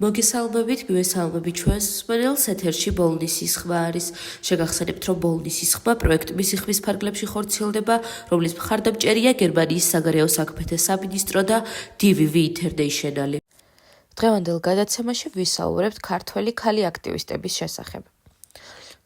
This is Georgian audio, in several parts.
მოგესალმებით, მივესალმებით ჩვენს მსმენელს, ეთერში ბოლნისის ხმა არის. შეგახსენებთ, რომ ბოლნისის ხმა პროექტ მისიხმის ფარგლებში ხორციელდება, რომლის მხარდამჭერია გერმანიის საგარეო საქმეთა სამინისტრო და DVV International. დღევანდელ გადაცემაში ვისაუბრებთ ქართველი ქალი აქტივისტების შესახებ.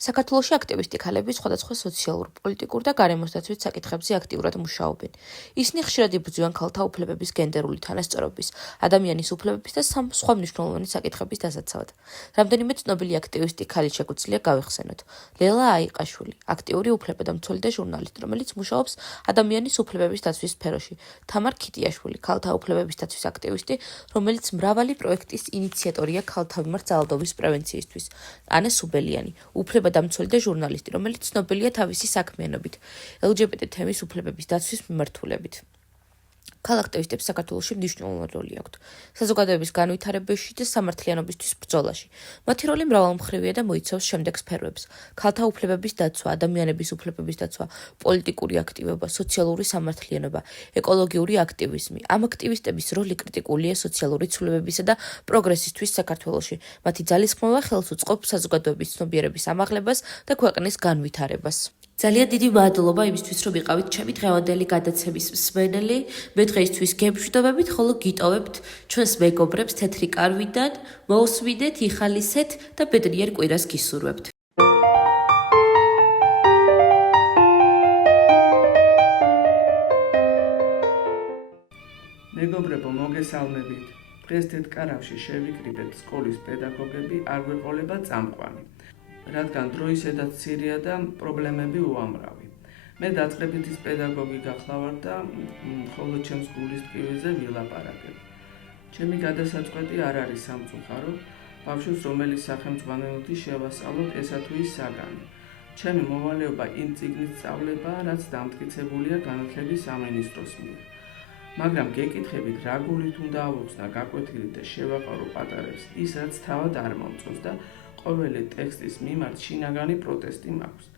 საქართველოში აქტივისტი ქალები სხვადასხვა სოციალურ, პოლიტიკურ და გარემოსდაცვით საკითხებზე აქტიურად მუშაობენ. ისინი ხშირად იბრძვიან ქალთა უფლებების, გენდერული თანასწორობის, ადამიანის უფლებების და სხვა მნიშვნელოვანი საკითხების დასაცავად. რამდენიმე ცნობილი აქტივისტი ქალი შეგვიძლია გავიხსენოთ. ლელა აიყაშვილი, აქტიური უფლებადამცველი და ჟურნალისტი, რომელიც მუშაობს ადამიანის უფლებების დაცვის სფეროში. თამარ ქიტიაშვილი, ქალთა უფლებების დაცვის აქტივისტი, რომელიც მრავალი პროექტის ინიციატორია ქალთა მიმართ ძალადობის პრევენციისთვის. ანე სუბელიანი, დამცველი და ჟურნალისტი, რომელიც ცნობილია თავისი საქმიანობით, LGBT თემის უფლებების დაცვის მიმართულებით. ქალ აქტივისტებს საქართველოში მნიშვნელოვანი როლი აქვთ საზოგადოების განვითარებაში და სამართლიანობისთვის ბრძოლაში. მათი როლი მრავალმხრივია და მოიცავს შემდეგ სფეროებს: ქალთა უფლებების დაცვა, ადამიანების უფლებების დაცვა, პოლიტიკური აქტივობა, სოციალური სამართლიანობა, ეკოლოგიური აქტივიზმი. ამ აქტივისტების როლი კრიტიკულია სოციალური ცვლილებებისა და პროგრესისთვის საქართველოში. მათი ძალისხმევა ხელს უწყობს საზოგადოების ცნობიერების ამაღლებას და ქვეყნის განვითარებას. ძალიან დიდი მადლობა იმისთვის, რომ იყავით ჩემი დღევანდელი გადაცემის მსმენელი. მე დღეისთვის გემშვიდობებით, ხოლო გიტოვებთ ჩვენს მეგობრებს თეთრი კარვიდან, მოусვიდეთ, იხალისეთ და ბედნიერ კვირას გისურვებთ. მეგობრებო, მოგესალმებით. დღეს თეთრკარავში შევიკრიბეთ სკოლის პედაგოგები არ გვეყოლება წამყვანი. რადგან დროისედაც მცირეა და პრობლემები უამრავი. მე დაწყებითის პედაგოგი გახლავართ და ხოლო ჩემს გულის ტკივილზე ვილაპარაკებ. ჩემი გადასაწყვეტი არ არის სამწუხარო, ბავშვს რომელიც სახელმძღვანელოთი შევასწავლოთ ესა თუ ის საგანი. ჩემი მოვალეობა იმ წიგნის სწავლებაა, რაც დამტკიცებულია განათლების სამინისტროს მიერ. მაგრამ გეკითხებით, რა გულით უნდა ავუხსნა გაკვეთილი და შევაყარო პატარებს ის, რაც თავად არ მომწონს და ყოველი ტექსტის მიმართ შინაგანი პროტესტი მაქვს.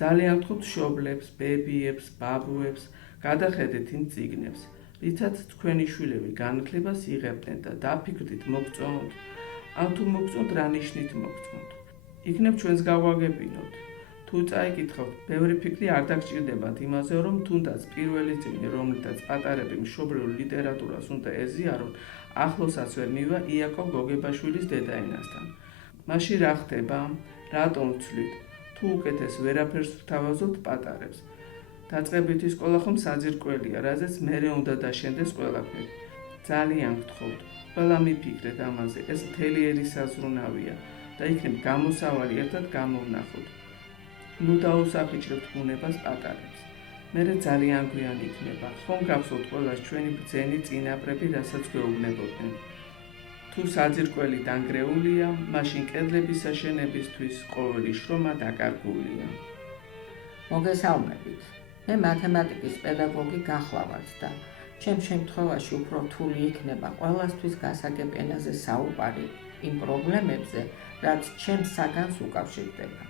ძალიან ვთქვით მშობლებს, ბებიებს, ბაბუებს, გადახედეთ იმ წიგნებს, რითაც თქვენი შვილები განათლებას იღებდნენ და დაფიქრდით მოგწონთ, ან თუ მოგწონთ, რა ნიშნით მოგწონთ. იქნებ ჩვენს გავაგებინოთ. თუ წაიკითხავთ, ბევრი ფიქრი არ დაგჭირდებათ იმაზე, რომ თუნდაც პირველი წიგნი, რომლითაც პატარები მშობლიურ ლიტერატურას უნდა ეზიარონ, ახლოსაც ვერ მივა იაკობ გოგებაშვილის დედაენასთან. მაშინ რა ხდება? რატომ ვცვლით? თუ უკეთეს ვერაფერს ვთავაზობთ პატარებს. დაწყებითი სკოლა ხომ საძირკველია, რაზეც მერე უნდა დაშენდეს ყველაფერი. ძალიან გთხოვთ, ყველა მიფიქრეთ ამაზე, ეს მთელი ერის საზრუნავია და იქნებ გამოსავალი ერთად გამოვნახოთ. ნუ დაუსახიჭრებთ ბუნებას პატარებს. მერე ძალიან გვიან იქნება, ხომ გახსოვთ ყველას ჩვენი ბრძენი წინაპრები, რასაც გვეუბნებოდნენ. თუ საძირკველი დანგრეულია, მაშინ კედლების აშენებისთვის ყოველი შრომა დაკარგულია. მოგესალმებით. მე მათემატიკის პედაგოგი გახლავართ და ჩემ შემთხვევაში უფრო რთული იქნება ყველასთვის გასაგებ ენაზე საუბარი იმ პრობლემებზე, რაც ჩემს საგანს უკავშირდება.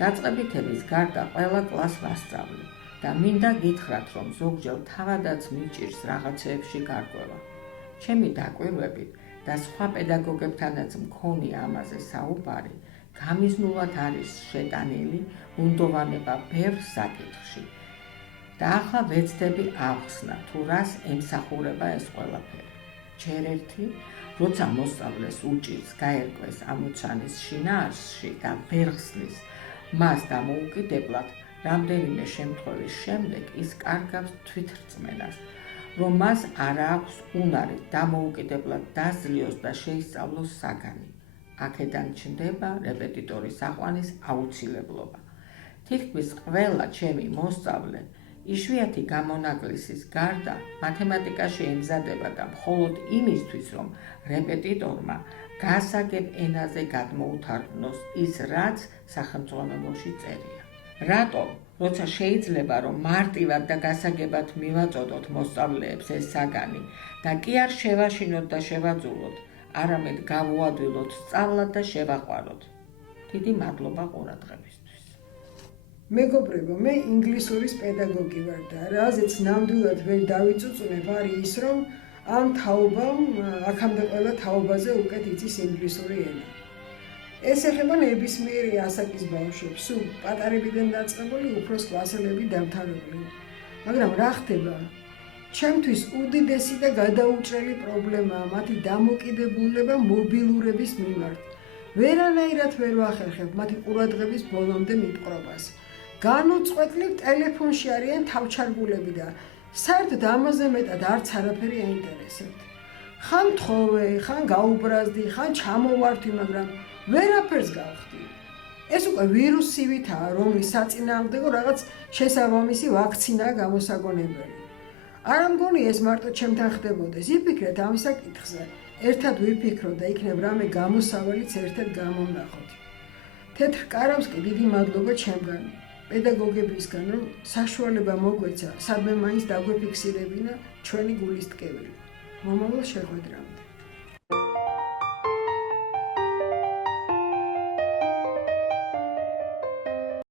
დაწყებითების გარდა ყველა კლასს ვასწავლე და მინდა გითხრათ, რომ ზოგჯერ თავადაც მიჭირს რაღაცეებში გარკვევა. ჩემი დაკვირვებით და სხვა პედაგოგებთანაც მქონია ამაზე საუბარი, გამიზნულად არის შეტანილი უნდოვანება ბევრ საკითხში. და ახლა ვეცდები ახსნა, თუ რას ემსახურება ეს ყველაფერი. ჯერ ერთი, როცა მოსწავლეს უჭირს გაერკვეს ამოცანის შინაარსში და ვერ ხსნის მას დამოუკიდებლად, რამდენიმე შემთხვევის შემდეგ ის კარგავს თვითრწმენას, რომ მას არ აქვს უნარი დამოუკიდებლად დაძლიოს და შეისწავლოს საგანი. აქედან ჩნდება რეპეტიტორის აყვანის აუცილებლობა. თითქმის ყველა ჩემი მოსწავლე იშვიათი გამონაკლისის გარდა მათემატიკაში ემზადება და მხოლოდ იმისთვის, რომ რეპეტიტორმა გასაგებ ენაზე გადმოუთარგმნოს ის, რაც სახელმძღვანელოში წერია. რატომ? როცა შეიძლება, რომ მარტივად და გასაგებად მივაწოდოთ მოსწავლეებს ეს საგანი და კი არ შევაშინოთ და შევაძულოთ, არამედ გავუადვილოთ სწავლად და შევაყვაროთ. დიდი მადლობა ყურადღებისთვის. მეგობრებო, მე ინგლისურის პედაგოგი ვარ და რაზეც ნამდვილად ვერ დავიწუწუნებ არის ის, რომ ამ თაობამ აქამდე ყველა თაობაზე უკეთ იცის ინგლისური ენა. ეს ეხება ნებისმიერი ასაკის ბავშვებს, სულ პატარებიდან დაწყებული უფროს კლასელები დამთავრებული. მაგრამ რა ხდება? ჩემთვის უდიდესი და გადაუჭრელი პრობლემაა მათი დამოკიდებულება მობილურების მიმართ. ვერანაირად ვერ ვახერხებ მათი ყურადღების ბოლომდე მიპყრობას. განუწყვეტლივ ტელეფონში არიან თავჩარგულები და საერთოდ ამაზე მეტად არც არაფერი აინტერესებთ. ხან თხოვე, ხან გაუბრაზდი, ხან ჩამოვართვი, მაგრამ ვერაფერს გავხდი. ეს უკვე ვირუსივითაა, რომლის საწინააღმდეგო რაღაც შესაბამისი ვაქცინაა გამოსაგონებელი. არ მგონი ეს მარტო ჩემთან ხდებოდეს. იფიქრეთ ამ საკითხზე. ერთად ვიფიქროთ და იქნებ რამე გამოსავალიც ერთად გამოვნახოთ. თეთრ კარავს კი დიდი მადლობა ჩემგან, პედაგოგებისგან, რომ საშუალება მოგვეცა, სადმე მაინც დაგვეფიქსირებინა ჩვენი გულის ტკივილი. მომავალ შეხვედრამდე.